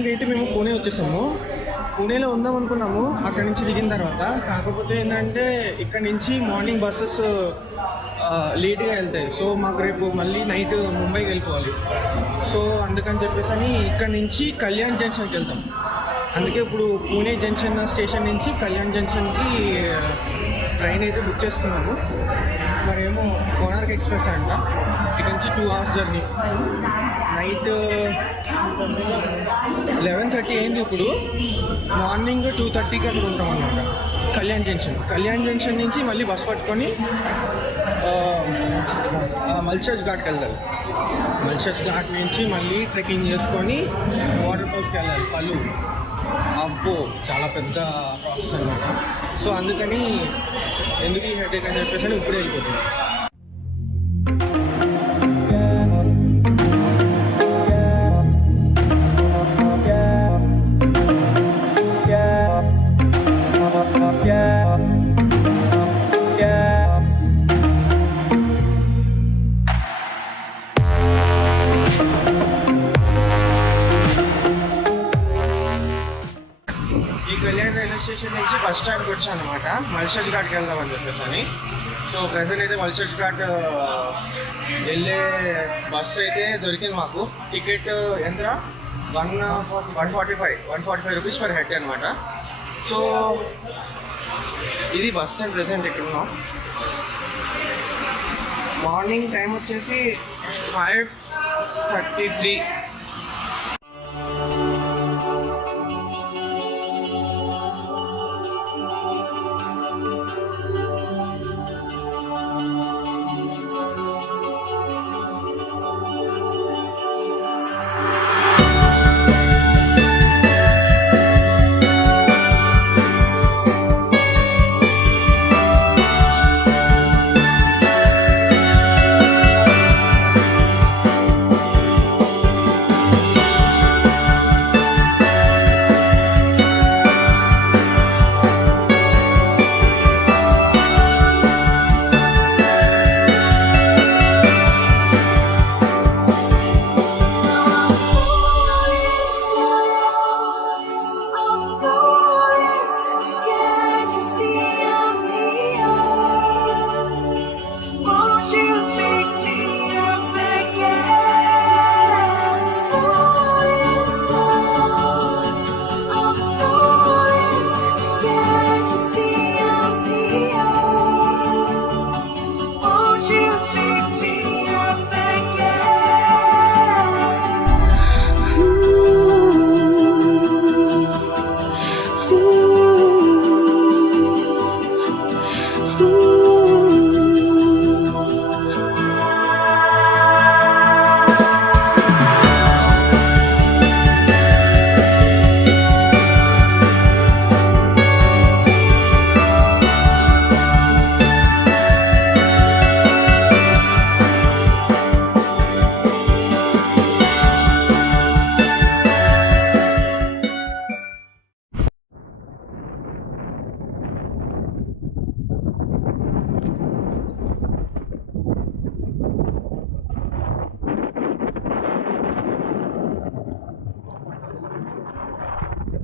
మొత్తానికి అయితే మేము పూణే వచ్చేసాము. పూణేలో ఉందాం అనుకున్నాము అక్కడి నుంచి దిగిన తర్వాత. కాకపోతే ఏంటంటే ఇక్కడ నుంచి మార్నింగ్ బస్సెస్ లేట్గా వెళ్తాయి. సో మాకు రేపు మళ్ళీ నైట్ ముంబైకి వెళ్ళిపోవాలి. సో అందుకని చెప్పేసి అని ఇక్కడ నుంచి కళ్యాణ్ జంక్షన్కి వెళ్తాం. అందుకే ఇప్పుడు పూణే జంక్షన్ స్టేషన్ నుంచి కళ్యాణ్ జంక్షన్కి ట్రైన్ అయితే బుక్ చేసుకున్నాము. మరేమో కోనార్క్ ఎక్స్ప్రెస్ అంట. ఇక్కడ నుంచి 2 hours జర్నీ. నైట్ 11:30 అయింది. ఇప్పుడు మార్నింగ్ 2:30కి అక్కడ ఉంటాం అన్నమాట కళ్యాణ్ జంక్షన్ నుంచి మళ్ళీ బస్ పట్టుకొని మల్షేజ్ ఘాట్కి వెళ్ళాలి. మల్షేజ్ ఘాట్ నుంచి మళ్ళీ ట్రెక్కింగ్ చేసుకొని వాటర్ఫాల్స్కి వెళ్ళాలి. కలు అబ్బో చాలా పెద్ద ప్రాసెస్ అన్నమాట. సో అందుకని ఎందుకు ఈ హెడేక్ అని చెప్పేసి ఇప్పుడే వెళ్ళిపోతుంది. స్టేషన్ నుంచి బస్ స్టాండ్కి వచ్చాను అనమాట. మల్షేజ్ ఘాట్కి వెళ్దామని చెప్పేసి అని. సో ప్రజెంట్ అయితే మల్షేజ్ ఘాట్ వెళ్ళే బస్ అయితే దొరికింది మాకు. టికెట్ ఎంత 145 రూపీస్ పర్ హెడ్ అనమాట. సో ఇది బస్ స్టాండ్ ప్రెసెంట్ ఇక్కడ ఉన్నాం. మార్నింగ్ టైం వచ్చేసి 5:33.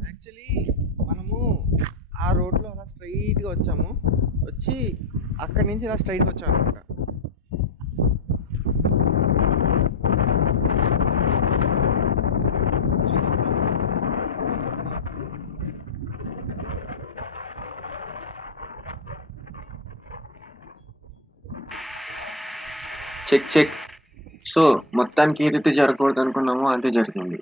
యాక్చువల్లీ మనము ఆ రోడ్లో అలా స్ట్రైట్గా వచ్చి అక్కడి నుంచి ఇలా స్ట్రైట్గా వచ్చాము అనమాట. చెక్. సో మొత్తానికి ఏదైతే జరగకూడదు అనుకున్నామో అంతే జరిగింది.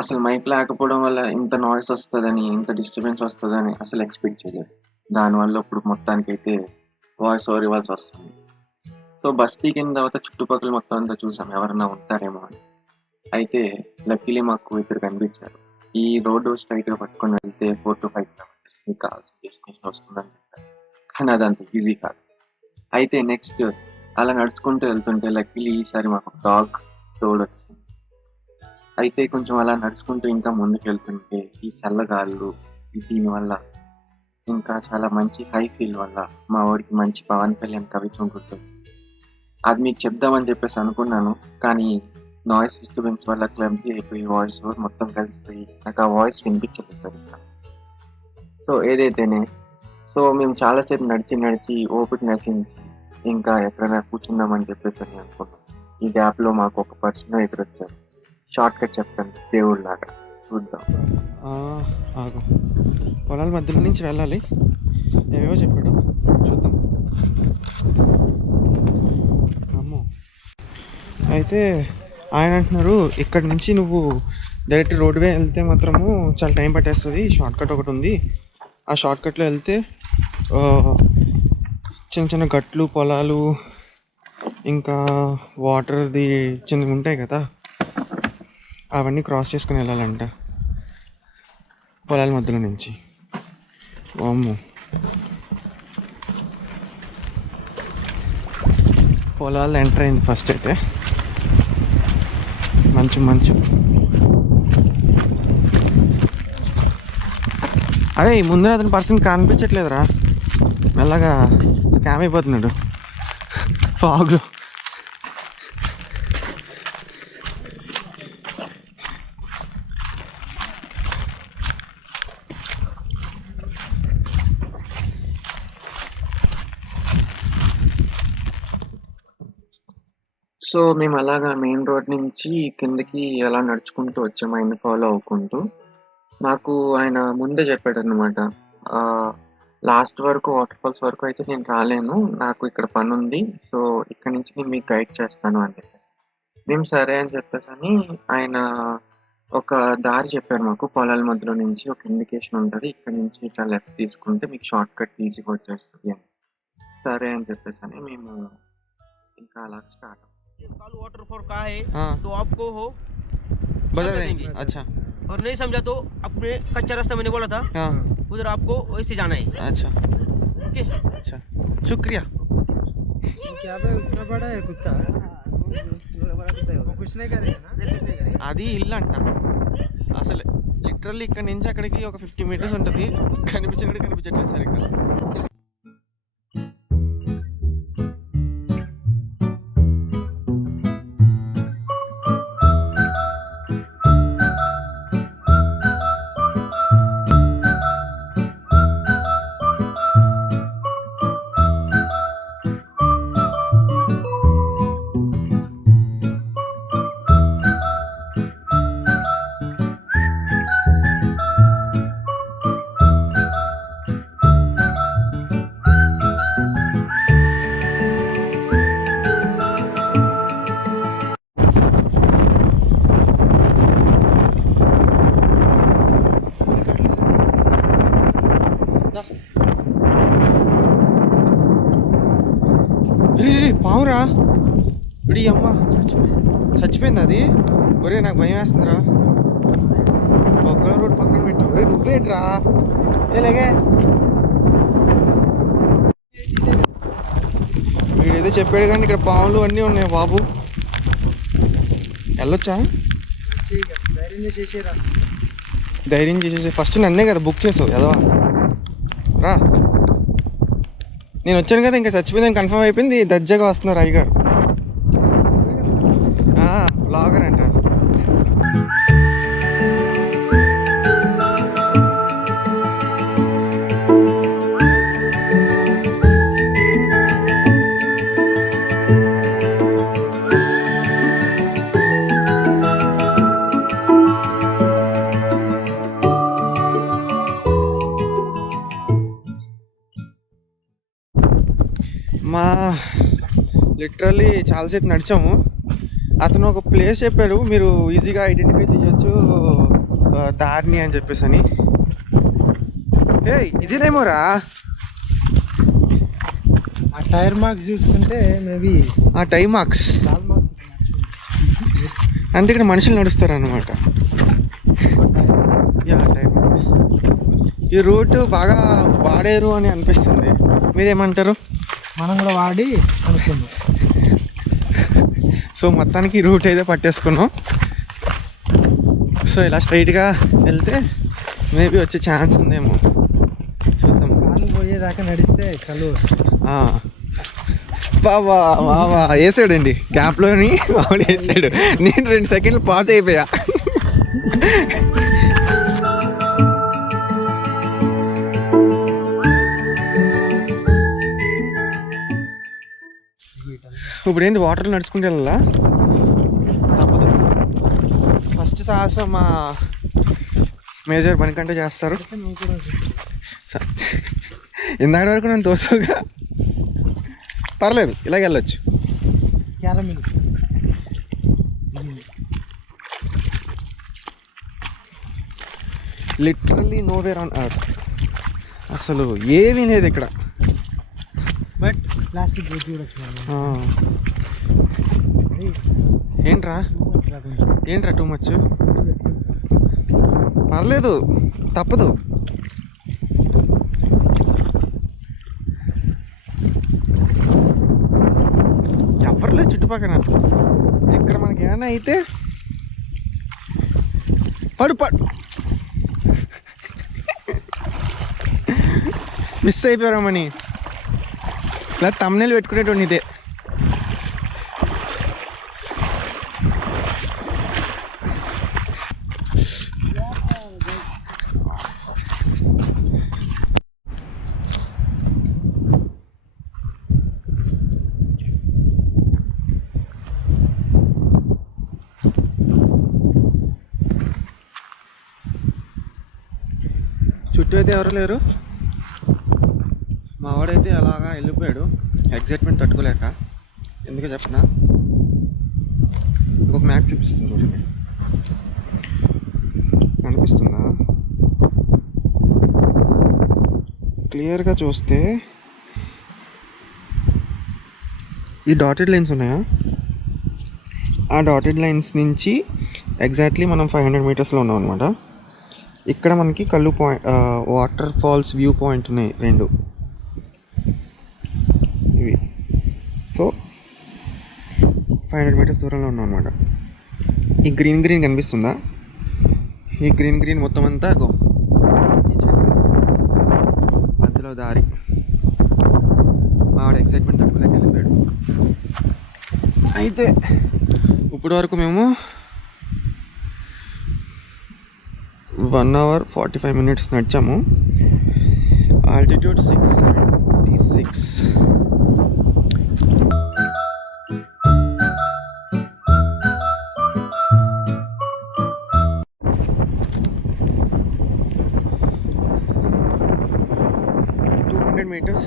అసలు మైక్ లేకపోవడం వల్ల ఇంత నాయిస్ వస్తుందని, ఇంత డిస్టర్బెన్స్ వస్తుందని అసలు ఎక్స్పెక్ట్ చేయలేదు. దానివల్ల ఇప్పుడు మొత్తానికి అయితే వాయిస్ ఓవర్ ఇవ్వాల్సి వస్తుంది. సో బస్ దిగిన తర్వాత చుట్టుపక్కల మొత్తం అంతా చూసాం ఎవరన్నా ఉంటారేమో అని. అయితే లక్కీలీ మాకు ఇద్దరు కనిపించారు. ఈ రోడ్డు స్ట్రైట్గా పట్టుకొని వెళ్తే 4 to 5 kilometers మీకు కావాల్సిన డెస్టినేషన్ వస్తుందని చెప్పారు. కానీ అదంత ఈజీ కాదు. అయితే నెక్స్ట్ అలా నడుచుకుంటూ వెళ్తుంటే లక్కీలీ ఈసారి మాకు డాగ్ తోడు వచ్చింది. అయితే కొంచెం అలా నడుచుకుంటూ ఇంకా ముందుకు వెళ్తుంటే ఈ చల్లగాళ్ళు దీనివల్ల ఇంకా చాలా మంచి హై ఫీల్ వల్ల మా వాడికి మంచి పవన్ కళ్యాణ్ కవిత్వం గుర్తుంది. అది మీకు చెప్దామని చెప్పేసి అనుకున్నాను, కానీ నాయిస్ డిస్టర్బెన్స్ వల్ల క్లమ్జీ అయిపోయి వాయిస్ మొత్తం కలిసిపోయి నాకు ఆ వాయిస్ వినిపించలేదు సరిగ్గా. సో ఏదైతేనే, సో మేము చాలాసేపు నడిచి ఓపిక నశించి ఇంకా ఎక్కడైనా కూర్చుందామని చెప్పేసి అని అనుకున్నాం. ఈ గ్యాప్లో మాకు ఒక పర్సన్ ఎదురొచ్చారు. షార్ట్ కట్ చెప్తాను దేవుళ్ళలాగా, చూద్దాం. ఆగు, పొలాల మధ్యలో నుంచి వెళ్ళాలి, ఏవేవో చెప్పాడు, చూద్దాం. అమ్మో, అయితే ఆయన అంటున్నారు ఇక్కడ నుంచి నువ్వు డైరెక్ట్ రోడ్వే వెళ్తే మాత్రము చాలా టైం పట్టేస్తుంది, షార్ట్ కట్ ఒకటి ఉంది, ఆ షార్ట్ కట్లో వెళ్తే చిన్న చిన్న గట్లు, పొలాలు, ఇంకా వాటర్ది చిన్నవి ఉంటాయి కదా, అవన్నీ క్రాస్ చేసుకుని వెళ్ళాలంట పొలాల మధ్యలో నుంచి. అమ్మో, పొలాలు ఎంటర్ అయింది ఫస్ట్ అయితే. మంచు అరే ముందర అతని పర్సన్ కనిపించట్లేదురా, మెల్లగా స్కామ్ అయిపోతున్నాడు ఫాగ్లో. సో మేము అలాగా మెయిన్ రోడ్ నుంచి కిందకి ఎలా నడుచుకుంటూ వచ్చాము ఆయన ఫాలో అవ్వుకుంటూ. మాకు ఆయన ముందే చెప్పాడు అనమాట, లాస్ట్ వరకు వాటర్ఫాల్స్ వరకు అయితే నేను రాలేను, నాకు ఇక్కడ పని ఉంది, సో ఇక్కడ నుంచి నేను మీకు గైడ్ చేస్తాను అని చెప్పేసి. మేము సరే అని చెప్పేసి అని ఆయన ఒక దారి చెప్పారు మాకు. పొలాల మధ్యలో నుంచి ఒక ఇండికేషన్ ఉంటుంది, ఇక్కడ నుంచి ఇట్లా లెఫ్ట్ తీసుకుంటే మీకు షార్ట్ కట్ ఈజీగా వచ్చేస్తుంది అని. సరే అని చెప్పేసి అని మేము ఇంకా అలా స్టార్ట్. कालू वाटरफॉल का है हाँ। तो आपको हो बता समझा देंगे। देंगे। अच्छा, और नहीं समझा तो अपने कच्चा रास्ता मैंने बोला था हाँ, उधर आपको वैसे जाना है। अच्छा ओके, अच्छा, शुक्रिया। क्या बे उतना बड़ा है कुत्ता? वो कुछ नहीं करेगा ना? అది ఇల్లు అంట అసలు. లిటరల్లీ ఇక్కడ నుంచి అక్కడికి ఒక 50 మీటర్స్ ఉంటుంది, కనిపించట్లేదు సరిగ్గా. పావురా, ఇప్పుడు అమ్మ చచ్చిపోయింది అది. ఒరే నాకు భయం వేస్తుందిరా, ఒక్కల రోడ్ పక్కన పెట్టు. ఒరే నువ్వేట్రా, ఏలాగే వీడేదో చెప్పాడు కానీ ఇక్కడ పాములు అన్నీ ఉన్నాయి బాబు. వెళ్ళొచ్చా? ధైర్యం చేసేసి ఫస్ట్ నన్నే కదా బుక్ చేసావు ఎదవా. రా, నేను వచ్చాను కదా, ఇంకా చచ్చిపోయిందని కన్ఫర్మ్ అయిపోయింది. దర్జాగా వస్తున్నారు అయ్యగారు, బ్లాగర్ అంట. మా లిటరల్లీ చాలాసేపు నడిచాము. అతను ఒక ప్లేస్ చెప్పారు, మీరు ఈజీగా ఐడెంటిఫై చేయొచ్చు దారిని అని చెప్పేసి అని. ఏ ఇదేనేమోరా, ఆ టైర్ మార్క్స్ చూస్తుంటే మేబీ ఆ టైర్ మార్క్స్ అంటే ఇక్కడ మనుషులు నడుస్తారు అన్నమాట. Yeah, tyre marks. ఈ రూట్ బాగా వాడారు అని అనిపిస్తుంది, మీరేమంటారు? మనం కూడా వాడి అనుకున్నాం. సో మొత్తానికి ఈ రూట్ అయితే పట్టేసుకున్నాం. సో ఇలా స్ట్రైట్గా వెళ్తే మేబీ వచ్చే ఛాన్స్ ఉందేమో, చూద్దాం. కాలు పోయేదాకా నడిస్తే కలు. బాబా బాబా వేసాడండి గ్యాప్లోని మామిడి వేసాడు. నేను 2 సెకండ్లు పాస్ అయిపోయా. ఇప్పుడు ఏంది వాటర్లో నడుచుకుంటూ వెళ్ళాలా? తప్పదు. ఫస్ట్ సాహసం మా మేజర్ పనికంటే చేస్తారు. ఇందాక వరకు నన్ను తోసుగా పర్లేదు, ఇలాగ వెళ్ళొచ్చు. Literally nowhere on earth. అసలు ఏమీ లేదు ఇక్కడ. బట్ ప్లాస్టిక్ ఏంట్రా టూ మచ్? పర్లేదు, తప్పదు. ఎవరు లేదు చుట్టుపక్కల. ఇక్కడ మనకి ఏమైనా అయితే పడు మిస్ అయిపోయామని ఇలా తమ్నెల్ పెట్టుకునేటువంటి ఇదే. చుట్టూ అయితే ఎవరు లేరు. మా వాడైతే అలాగా వెళ్ళిపోయాడు ఎగ్జైట్మెంట్ తట్టుకోలేక. ఎందుకు చెప్పనా, ఒక మ్యాప్ చూపిస్తుంది చూడండి, కనిపిస్తుందా? క్లియర్గా చూస్తే ఈ డాటెడ్ లైన్స్ ఉన్నాయా, ఆ డాటెడ్ లైన్స్ నుంచి ఎగ్జాక్ట్లీ మనం 500 మీటర్స్లో ఉన్నాం అనమాట. ఇక్కడ మనకి కల్లు point, waterfalls view point ఉన్నాయి 2 ఇవి. సో 500 మీటర్స్ దూరంలో ఉన్నాం అనమాట. ఈ గ్రీన్ కనిపిస్తుందా? ఈ గ్రీన్ మొత్తం అంతా మధ్యలో దారి. ఆవిడ ఎగ్జైట్మెంట్ తక్కువలోకి వెళ్ళిపోయాడు. అయితే ఇప్పటి వరకు మేము 1 hour 45 minutes నడిచాము. ఆల్టిట్యూడ్ 676. meters.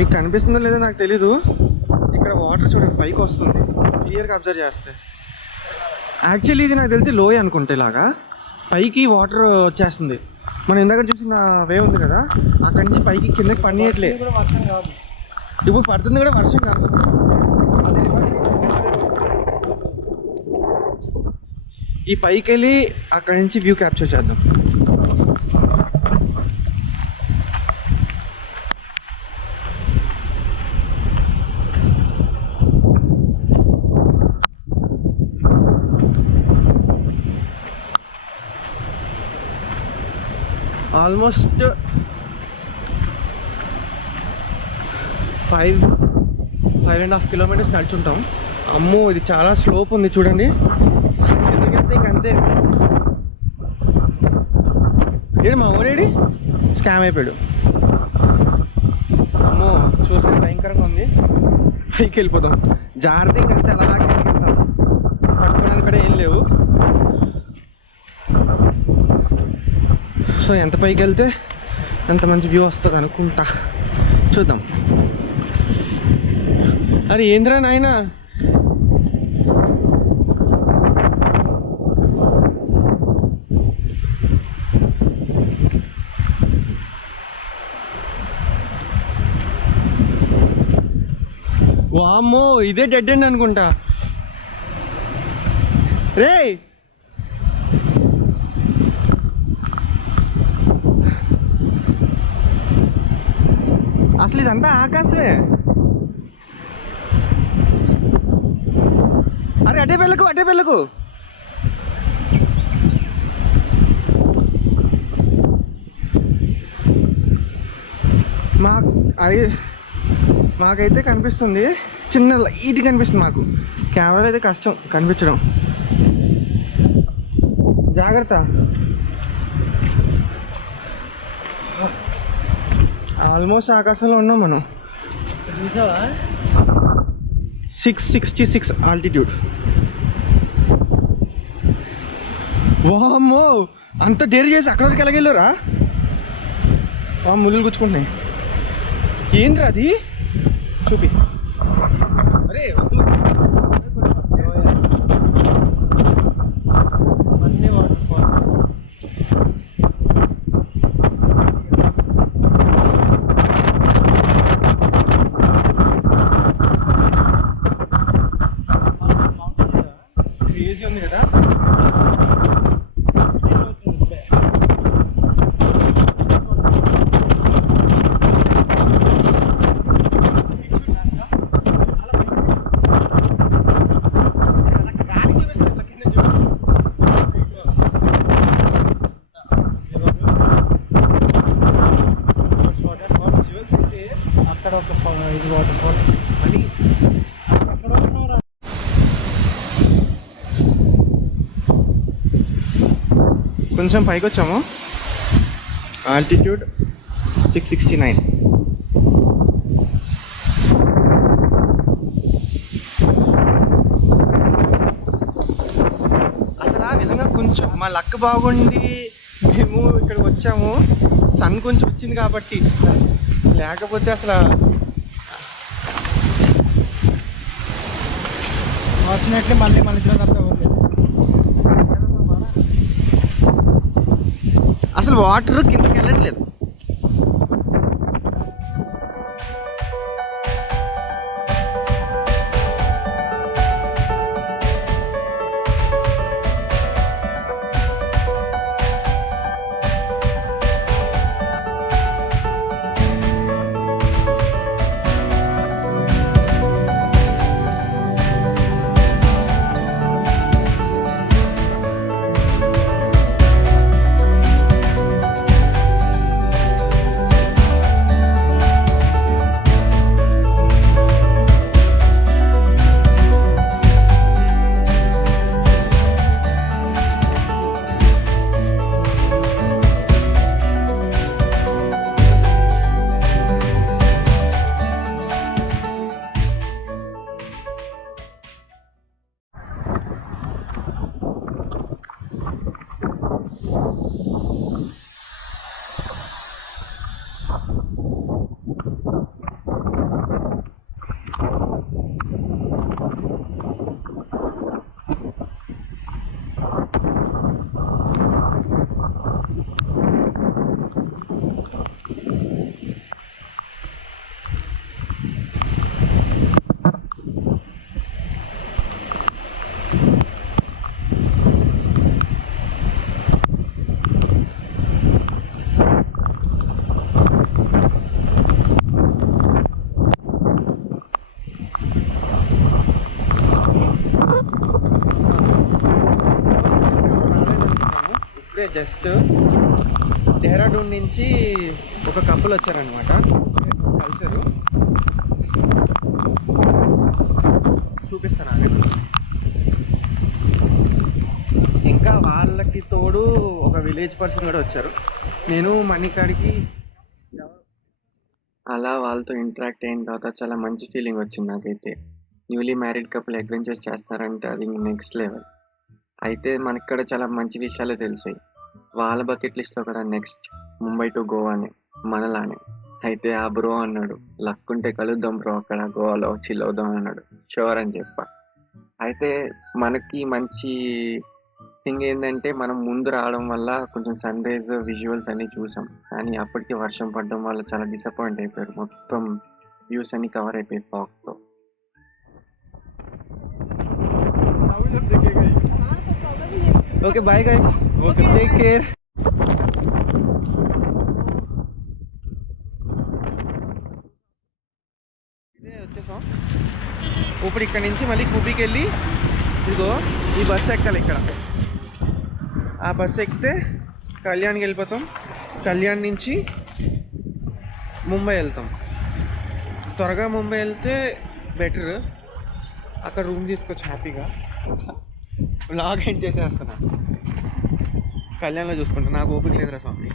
మీకు కనిపిస్తుందో లేదో నాకు తెలీదు. ఇక్కడ వాటర్ చూడండి పైకి వస్తుంది క్లియర్గా అబ్జర్వ్ చేస్తే. యాక్చువల్లీ ఇది నాకు తెలిసి లోయ అనుకుంటే ఇలాగా పైకి వాటర్ వచ్చేస్తుంది. మనం ఇందాక చూసిన వే ఉంది కదా, అక్కడి నుంచి పైకి కిందకి పడియట్లే. ఇప్పుడు పడుతుంది కూడా వర్షం కాదు. ఈ పైకి వెళ్ళి అక్కడి నుంచి వ్యూ క్యాప్చర్ చేద్దాం. ఆల్మోస్ట్ 5.5 కిలోమీటర్స్ నడుచుంటాం. అమ్మో ఇది చాలా స్లోప్ ఉంది చూడండి. ఎందుకంటే ఇంకంతే. ఏడు మా ఊరేడి స్కామ్ అయిపోయాడు. అమ్మో చూస్తే భయంకరంగా ఉంది. పైకి వెళ్ళిపోదాం జాగ్రత్త ఇంకంతే అలాగే వెళ్తాం. పట్టుకోవడానికి కూడా ఏం లేవు. సో ఎంత పైకి వెళ్తే ఎంత మంచి వ్యూ వస్తుంది అనుకుంటా. చూద్దాం. అరే ఏంద్రా నాయనా, వామ్మో ఇదే డెడ్ ఎండ్ అనుకుంటా. రే అసలు ఇదంతా ఆకాశమే. అరే అటే వెళ్ళకు. మాకైతే కనిపిస్తుంది, చిన్న లైట్ కనిపిస్తుంది. మాకు కెమెరా అయితే కష్టం కనిపించడం. జాగ్రత్త. ఆల్మోస్ట్ ఆకాశంలో ఉన్నాం మనం. 666 ఆల్టిట్యూడ్. వామ్మో అంత డేర్ చేసి అక్కడ వరకు ఎలాగెళ్ళారా? ముళ్ళు గుచ్చుకుంటున్నాయి. ఏంట్రా అది? చూపి. అరే వద్దు. అన్నీ వాటర్ ఫాల్స్. క్రేజీ ఉంది కదా. అక్కడ ఒక ఇది వాటర్ ఫాల్ అని అక్కడ ఉన్నారా? కొంచెం పైకి వచ్చాము. ఆల్టిట్యూడ్ 669. అసలు నిజంగా కొంచెం మా లక్ బాగుండి మేము ఇక్కడికి వచ్చాము. సన్ కొంచెం వచ్చింది కాబట్టి, లేకపోతే అసలు ఫార్చునేట్లీ మళ్ళీ మన ఇద్దరం తప్ప అసలు వాటర్ కిందకి వెళ్ళట్లేదు. జస్ట్ డెహ్రాడూన్ నుంచి ఒక కపుల్ వచ్చారనమాట, కలిసారు. చూపిస్తాను ఆగండి. ఇంకా వాళ్ళకి తోడు ఒక విలేజ్ పర్సన్ కూడా వచ్చారు. నేను మణికాడికి అలా వాళ్ళతో ఇంటరాక్ట్ అయిన తర్వాత చాలా మంచి ఫీలింగ్ వచ్చింది నాకైతే. న్యూలీ మ్యారీడ్ కపుల్ అడ్వెంచర్స్ చేస్తారంటే అది నెక్స్ట్ లెవెల్. అయితే మనకి ఇక్కడ చాలా మంచి విషయాలు తెలిసాయి. వాళ్ళ బకెట్ లిస్ట్లో కూడా నెక్స్ట్ ముంబై టు గోవానే, మనలానే. అయితే ఆ బ్రో అన్నాడు, లక్ ఉంటే కలుద్దాం బ్రో అక్కడ గోవాలో, చిల్ అవుదాం అన్నాడు. షూర్ అని చెప్పా. అయితే మనకి మంచి థింగ్ ఏంటంటే మనం ముందు రావడం వల్ల కొంచెం సన్ రైజ్ విజువల్స్ అన్ని చూసాం. కానీ అప్పటికి వర్షం పడడం వల్ల చాలా డిసప్పాయింట్ అయిపోయారు. మొత్తం వ్యూస్ అన్ని కవర్ అయిపోయాయి ఫాగ్తో. Okay bye guys, okay take care. ఇదే వచ్చేసాం. ఇప్పుడు ఇక్కడ నుంచి మళ్ళీ కుబీకి వెళ్ళి ఇదిగో ఈ బస్సు ఎక్కాలి. ఇక్కడ ఆ బస్సు ఎక్కితే కళ్యాణ్కి వెళ్ళిపోతాం. కళ్యాణ్ నుంచి ముంబై వెళ్తాం. త్వరగా ముంబై వెళ్తే బెటర్. అక్కడ రూమ్ తీసుకోవచ్చు హ్యాపీగా. Vlog end చేసేస్తున్నా. కళ్యాణ్లో చూసుకుంటా, నాకు ఓపిక లేదురా స్వామి.